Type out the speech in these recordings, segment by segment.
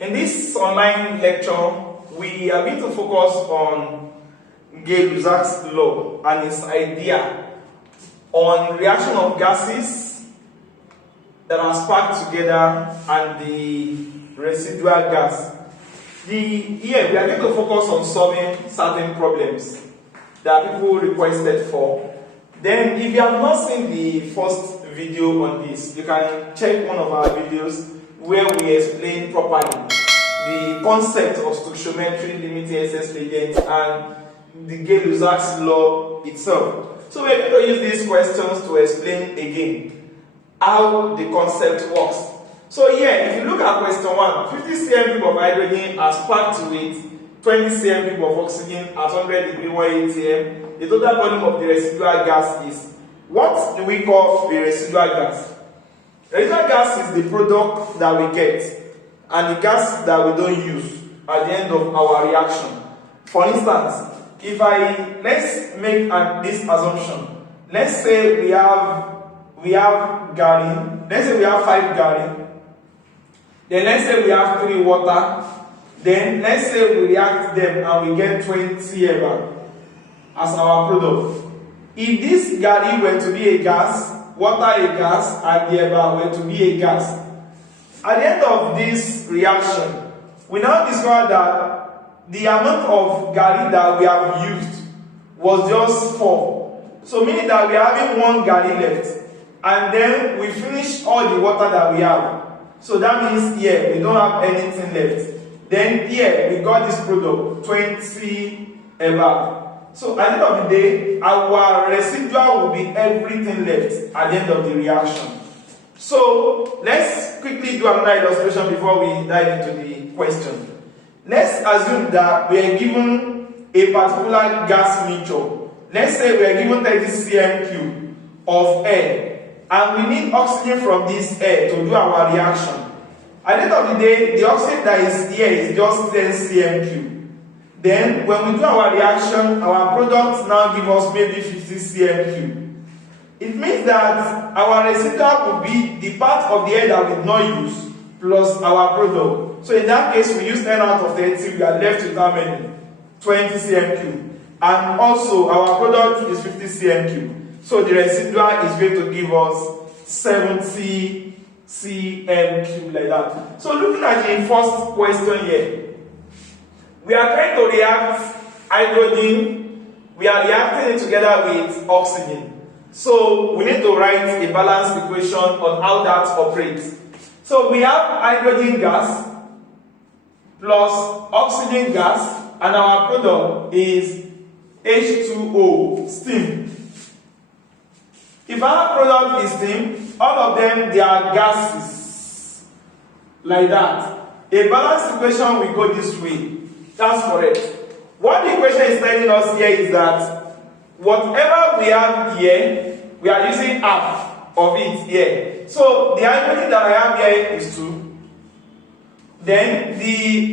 In this online lecture, we are going to focus on Gay-Lussac's law and its idea on reaction of gases that are sparked together and the residual gas. Here we are going to focus on solving certain problems that people requested for. Then, if you have not seen the first video on this, you can check one of our videos where we explain properly the concept of stoichiometry, limiting excess reagent, and the Gay-Lussac's law itself. So we are going to use these questions to explain again how the concept works. So here, if you look at question 1, 50 cm cube of hydrogen are sparked with 20 cm cube of oxygen at 100 degree 1 atm. The total volume of the residual gas is, what do we call the residual gas? Residual gas is the product that we get and the gas that we don't use at the end of our reaction. For instance, if let's make this assumption. Let's say we have gallon. Let's say we have 5 gallon. Then let's say we have 3 water. Then let's say we react them and we get 20 ml as our product. If this gallon were to be a gas, water a gas, and the eba were to be a gas, at the end of this reaction, we now discover that the amount of gallon that we have used was just 4. So meaning that we are having 1 gallon left, and then we finish all the water that we have. So that means here we don't have anything left. Then here we got this product 20 eba. So at the end of the day, our residual will be everything left at the end of the reaction. So let's quickly do another illustration before we dive into the question. Let's assume that we are given a particular gas mixture. Let's say we are given 30 cm cube of air, and we need oxygen from this air to do our reaction. At the end of the day, the oxygen that is here is just 10 cm cube. Then, when we do our reaction, our product now gives us maybe 50 cm cube. It means that our residual will be the part of the air that we did not use plus our product. So in that case, we use 10 out of 30, we are left with how many? 20 cm cube. And also, our product is 50 cm cube. So the residual is going to give us 70 cm cube like that. So looking at the first question here, we are trying to react hydrogen, we are reacting it together with oxygen. So we need to write a balanced equation on how that operates. So we have hydrogen gas plus oxygen gas, and our product is H2O, steam. If our product is steam, all of them, they are gases, like that. A balanced equation will go this way. That's correct. What the equation is telling us here is that whatever we have here, we are using half of it here. So the hydrogen that I have here is 2. Then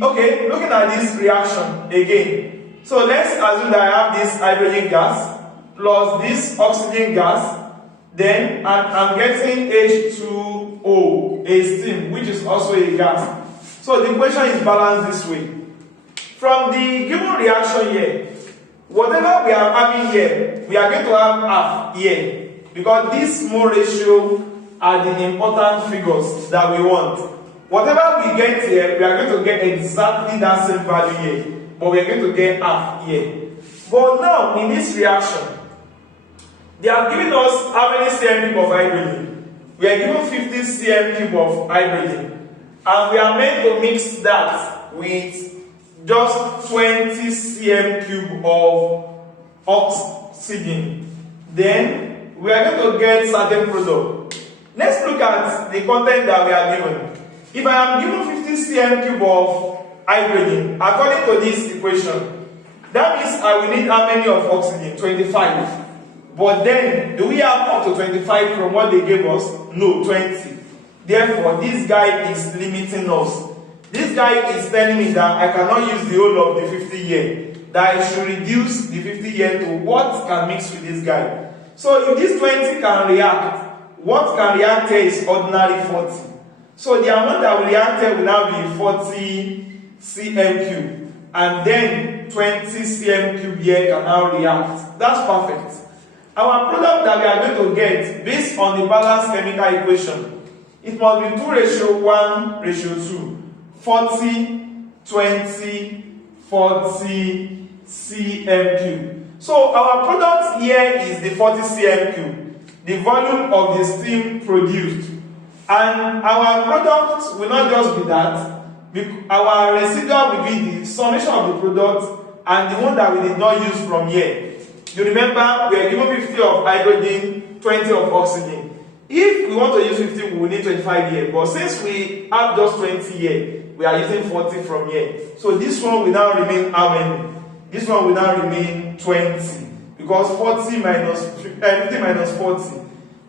looking at this reaction again. So let's assume that I have this hydrogen gas plus this oxygen gas. Then I'm getting H2O, a steam, which is also a gas. So the equation is balanced this way. From the given reaction here, whatever we are having here, we are going to have half here. Because these mole ratio are the important figures that we want. Whatever we get here, we are going to get exactly that same value here. But we are going to get half here. But now, in this reaction, they have given us how many cm cube of hydrogen? We are given 50 cm cube of hydrogen. And we are meant to mix that with just 20 cm cube of oxygen. Then we are going to get certain product. Let's look at the content that we are given. If I am given 50 cm cube of hydrogen, according to this equation, that means I will need how many of oxygen? 25. But then, do we have up to 25 from what they gave us? No, 20. Therefore, this guy is limiting us. This guy is telling me that I cannot use the whole of the 50 here. That I should reduce the 50 here to what can mix with this guy. So if this 20 can react, what can react here is ordinary 40. So the amount that we reacted will now be 40 cm cube, and then 20 cm cube here can now react. That's perfect. Our product that we are going to get based on the balanced chemical equation, it must be 2:1:2, 40, 20, 40 cm cube. So our product here is the 40 cm cube, the volume of the steam produced. And our product will not just be that, our residual will be the summation of the product and the one that we did not use from here. You remember, we are given 50 of hydrogen, 20 of oxygen. If we want to use 50, we will need 25 here. But since we have just 20 here, we are using 40 from here. So this one will now remain how many? This one will now remain 20. Because 50 minus 40,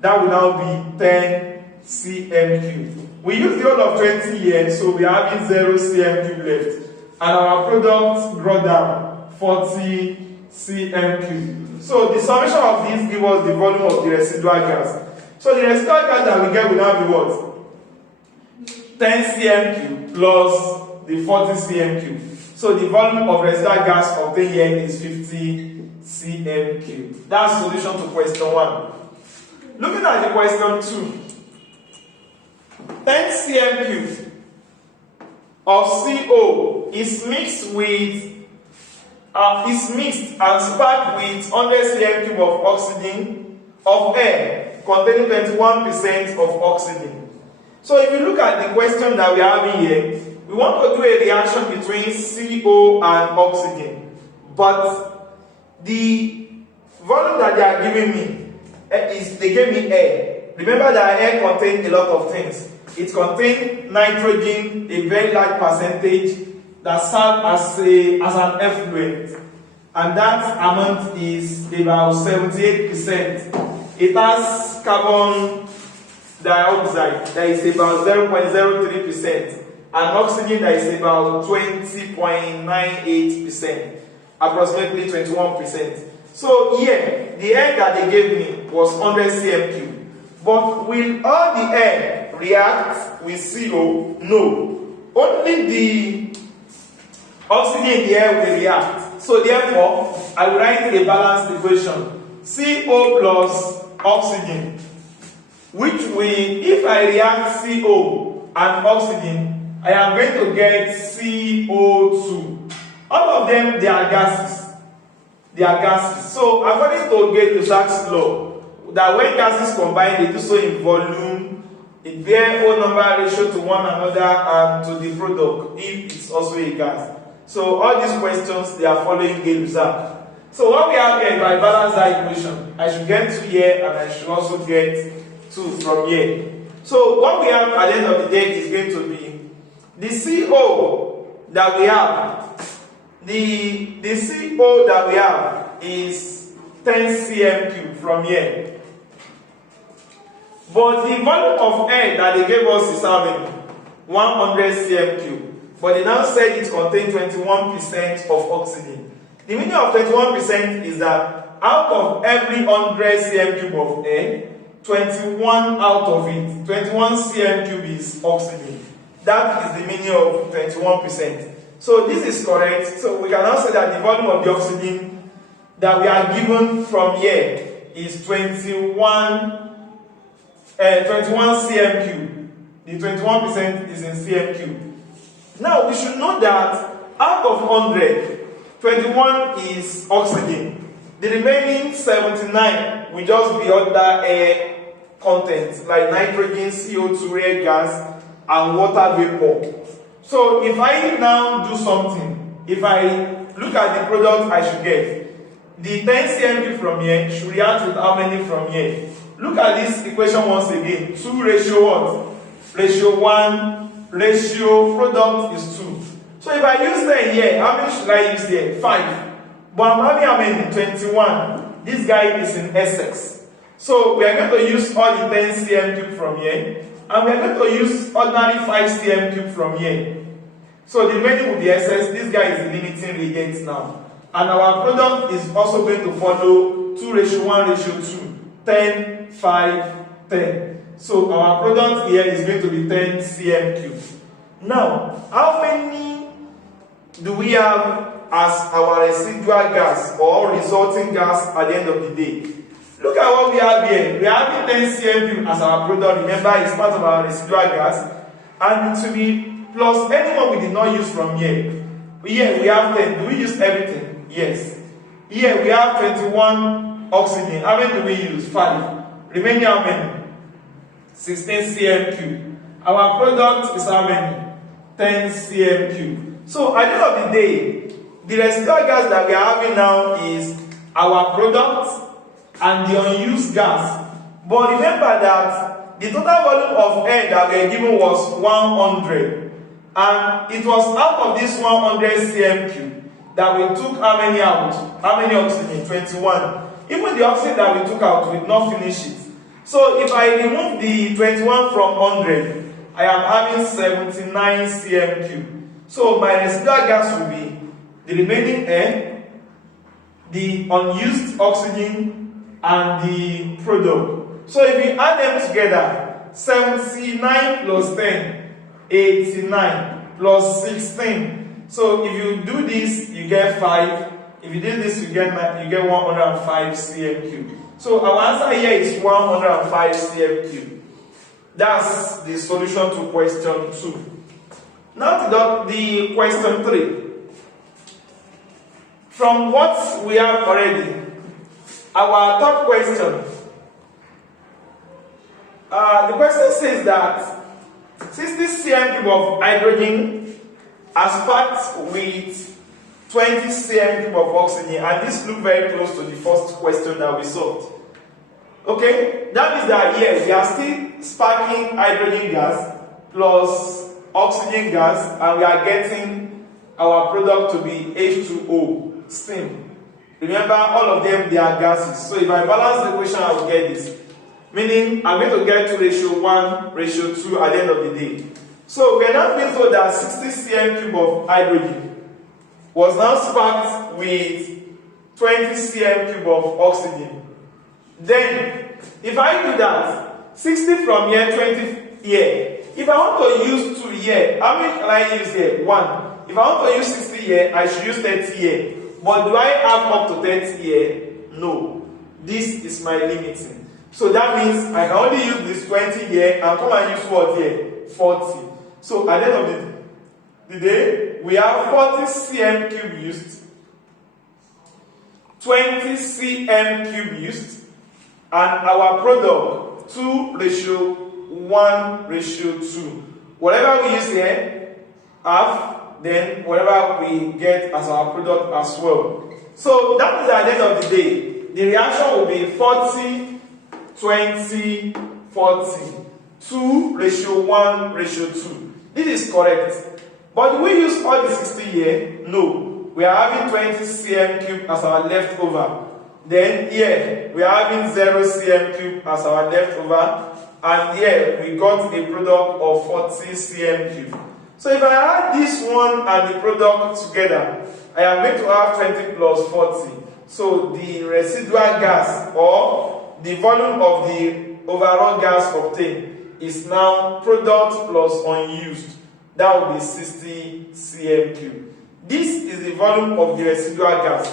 that will now be 10 cm cube. We use the whole of 20 here, so we are having 0 cm cube left. And our product brought down 40 cm cube. So the summation of this gives us the volume of the residual gas. So the residual gas that we get will now be what? 10 cm cube plus the 40 cm cube. So the volume of residual gas obtained here is 50 cm cube. That's solution to question 1. Looking at the question 2. 10 cm cube of CO is mixed and sparked with 100 cm cube of oxygen of air containing 21% of oxygen. So if you look at the question that we are having here, we want to do a reaction between CO and oxygen, but the volume that they are giving me is, they gave me air. Remember that air contains a lot of things. It contains nitrogen, a very large percentage, that serves as an effluent, and that amount is about 78%. It has carbon dioxide that is about 0.03%, and oxygen that is about 20.98%, approximately 21%. So here, the air that they gave me was 100 cm cube. But will all the air react with CO? No. Only the oxygen in the air will react. So therefore, I will write a balanced equation. CO plus oxygen, which will, if I react CO and oxygen, I am going to get CO2. All of them, they are gases. They are gases. So according to Gay-Lussac's law, that when gases combine, they do so in volume, it bears O number ratio to one another and to the product if it's also a gas. So all these questions, they are following Gay-Lussac. So what we have here, if I balance that equation, I should get 2 here and I should also get 2 from here. So what we have at the end of the day is going to be the CO that we have. The CO that we have is 10 cm cube from here. But the volume of air that they gave us is how many? 100 cm cube. But they now said it contains 21% of oxygen. The meaning of 21% is that out of every 100 cm cube of air, 21 out of it, 21 cm cube is oxygen. That is the meaning of 21%. So this is correct. So we can now say that the volume of the oxygen that we are given from here is 21 cm cube. The 21% is in cm cube. Now we should know that out of 100, 21 is oxygen. The remaining 79 will just be other air content like nitrogen, CO2, rare gas, and water vapor. So if I now do something, if I look at the product I should get, the 10 cm cube from here should react with how many from here? Look at this equation once again. 2 ratio what? Ratio 1, ratio product is 2. So if I use 10 here, how many should I use here? 5. But I'm having how many? 21. This guy is in Essex. So we are going to use all the 10 cm cube from here. And we are going to use ordinary 5 cm cube from here. So the remaining will be excess. This guy is the limiting reagent now. And our product is also going to follow 2 ratio 1 ratio 2. 10, 5, 10. So our product here is going to be 10 cm cubed. Now, how many do we have as our residual gas or resulting gas at the end of the day? Look at what we have here. We are having 10 cm cubed as our product. Remember, it's part of our residual gas. And it will be plus anyone we did not use from here. Here we have 10. Do we use everything? Yes. Here we have 21 oxygen. How many do we use? 5. Remaining how many? 16 cm cubed. Our product is how many? 10 cm cubed. So at the end of the day, the residual gas that we are having now is our product and the unused gas. But remember that the total volume of air that we were given was 100. And it was out of this 100 cm cubed that we took how many out? How many oxygen? 21. Even the oxygen that we took out, we did not finish it. So if I remove the 21 from 100, I am having 79 cm cubed. So my residual gas will be the remaining air, the unused oxygen, and the product. So if you add them together, 79 plus 10, 89 plus 16. So if you do this, you get 5. If you do this, you get 105 cm cubed. So our answer here is 105 cm cubed. That's the solution to question 2. Now to the question 3. From what we have already, our third question. The question says that 60 cm cube of hydrogen as packed with 20 cm cube of oxygen, and this looks very close to the first question that we solved. Okay, that means that yes, we are still sparking hydrogen gas plus oxygen gas, and we are getting our product to be H2O, steam. Remember, all of them, they are gases. So if I balance the equation, I will get this. Meaning, I'm going to get to ratio 1, ratio 2 at the end of the day. So we are now being told that 60 cm cube of hydrogen was now sparked with 20 cm cube of oxygen. Then, if I do that, 60 from here, 20 here. If I want to use 2 here, how many can I use here? 1. If I want to use 60 here, I should use 30 here. But do I have up to 30 here? No. This is my limiting. So that means I can only use this 20 here and come and use what here? 40. So at the end of the day, we have 40 cm cube used, 20 cm cube used, and our product 2 ratio 1 ratio 2. Whatever we use here, half, then whatever we get as our product as well. So that is at the end of the day. The reaction will be 40, 20, 40. 2 ratio 1 ratio 2. This is correct. But do we use all the 60 here? No. We are having 20 cm cube as our leftover. Then here, we are having 0 cm cube as our leftover. And here, we got a product of 40 cm cube. So if I add this one and the product together, I am going to have 20 plus 40. So the residual gas or the volume of the overall gas obtained is now product plus unused. That will be 60 cm cube. This is the volume of the residual gas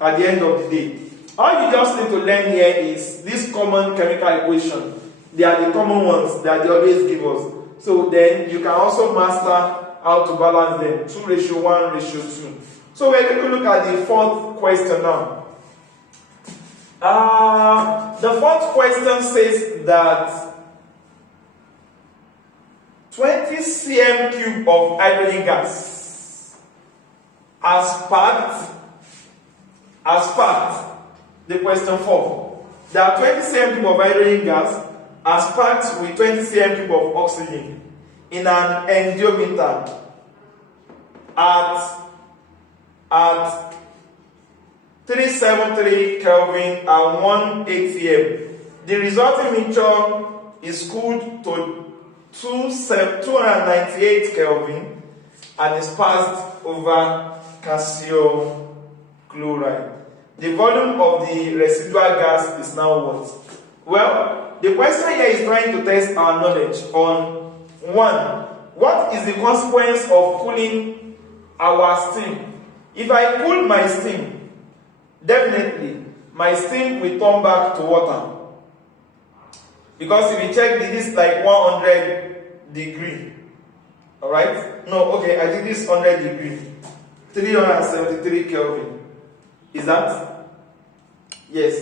at the end of the day. All you just need to learn here is this common chemical equation. They are the common ones that they always give us. So then you can also master how to balance them. 2 ratio 1 ratio 2. So we're going to look at the fourth question now. The fourth question says that 20 cm cube of hydrogen gas as packed, the question 4. There are 20 cm cube of hydrogen gas as packed with 20 cm cube of oxygen in an endiometer at 373 Kelvin and 1 atm. The resulting mixture is cooled to 298 Kelvin and is passed over calcium chloride. The volume of the residual gas is now what? Well, the question here is trying to test our knowledge on one, what is the consequence of cooling our steam? If I cool my steam, definitely my steam will turn back to water. Because if you check, this is like 100 degree. Alright? No, okay, I think this is 100 degree. 373 Kelvin. Is that? Yes,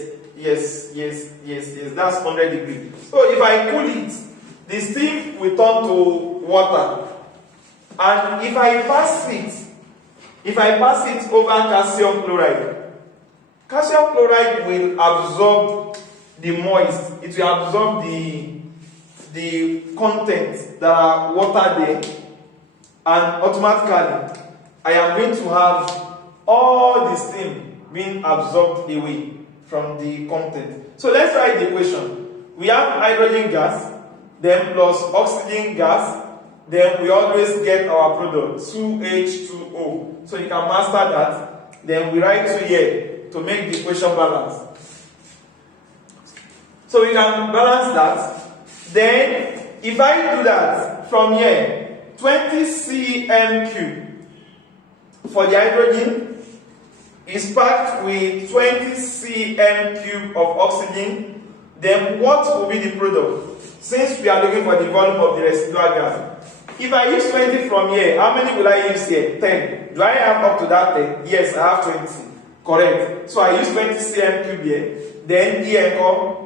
that's 100 degree. So if I cool it, the steam will turn to water. And if I pass it over calcium chloride will absorb the moist. It will absorb the content that are water there, and automatically I am going to have all the steam being absorbed away from the content. So let's write the equation. We have hydrogen gas, then plus oxygen gas, then we always get our product 2H2O. So you can master that. Then we write 2 here to make the equation balance. So we can balance that. Then if I do that from here, 20 cm cube for the hydrogen is packed with 20 cm cube of oxygen, then what will be the product? Since we are looking for the volume of the residual gas. If I use 20 from here, how many will I use here? 10. Do I have up to that 10? Yes, I have 20. Correct. So I use 20 cm cube here. Then here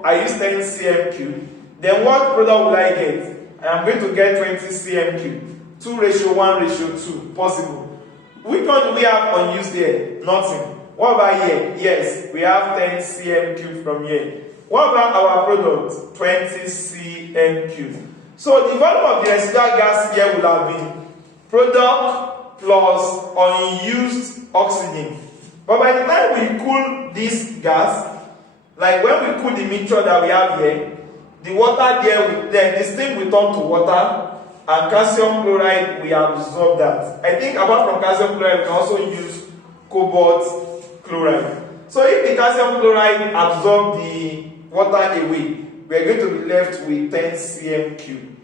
I use 10 cm cube. Then what product will I get? I am going to get 20 cm cube. 2:1:2. Possible. Which one do we have unused here? Nothing. What about here? Yes, we have 10 cm cube from here. What about our product? 20 cm cube. So the volume of the residual gas here will have been product plus unused oxygen. But by the time we cool this gas, like when we cool the mixture that we have here, the water there, the steam will turn to water, and calcium chloride will absorb that. I think apart from calcium chloride, we can also use cobalt chloride. So if the calcium chloride absorbs the water away, we are going to be left with 10 cm cube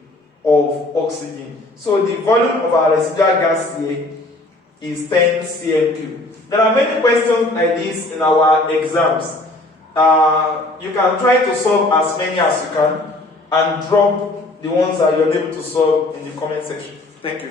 of oxygen. So the volume of our residual gas here is 10 cm cube. There are many questions like this in our exams. You can try to solve as many as you can and drop the ones that you're able to solve in the comment section. Thank you.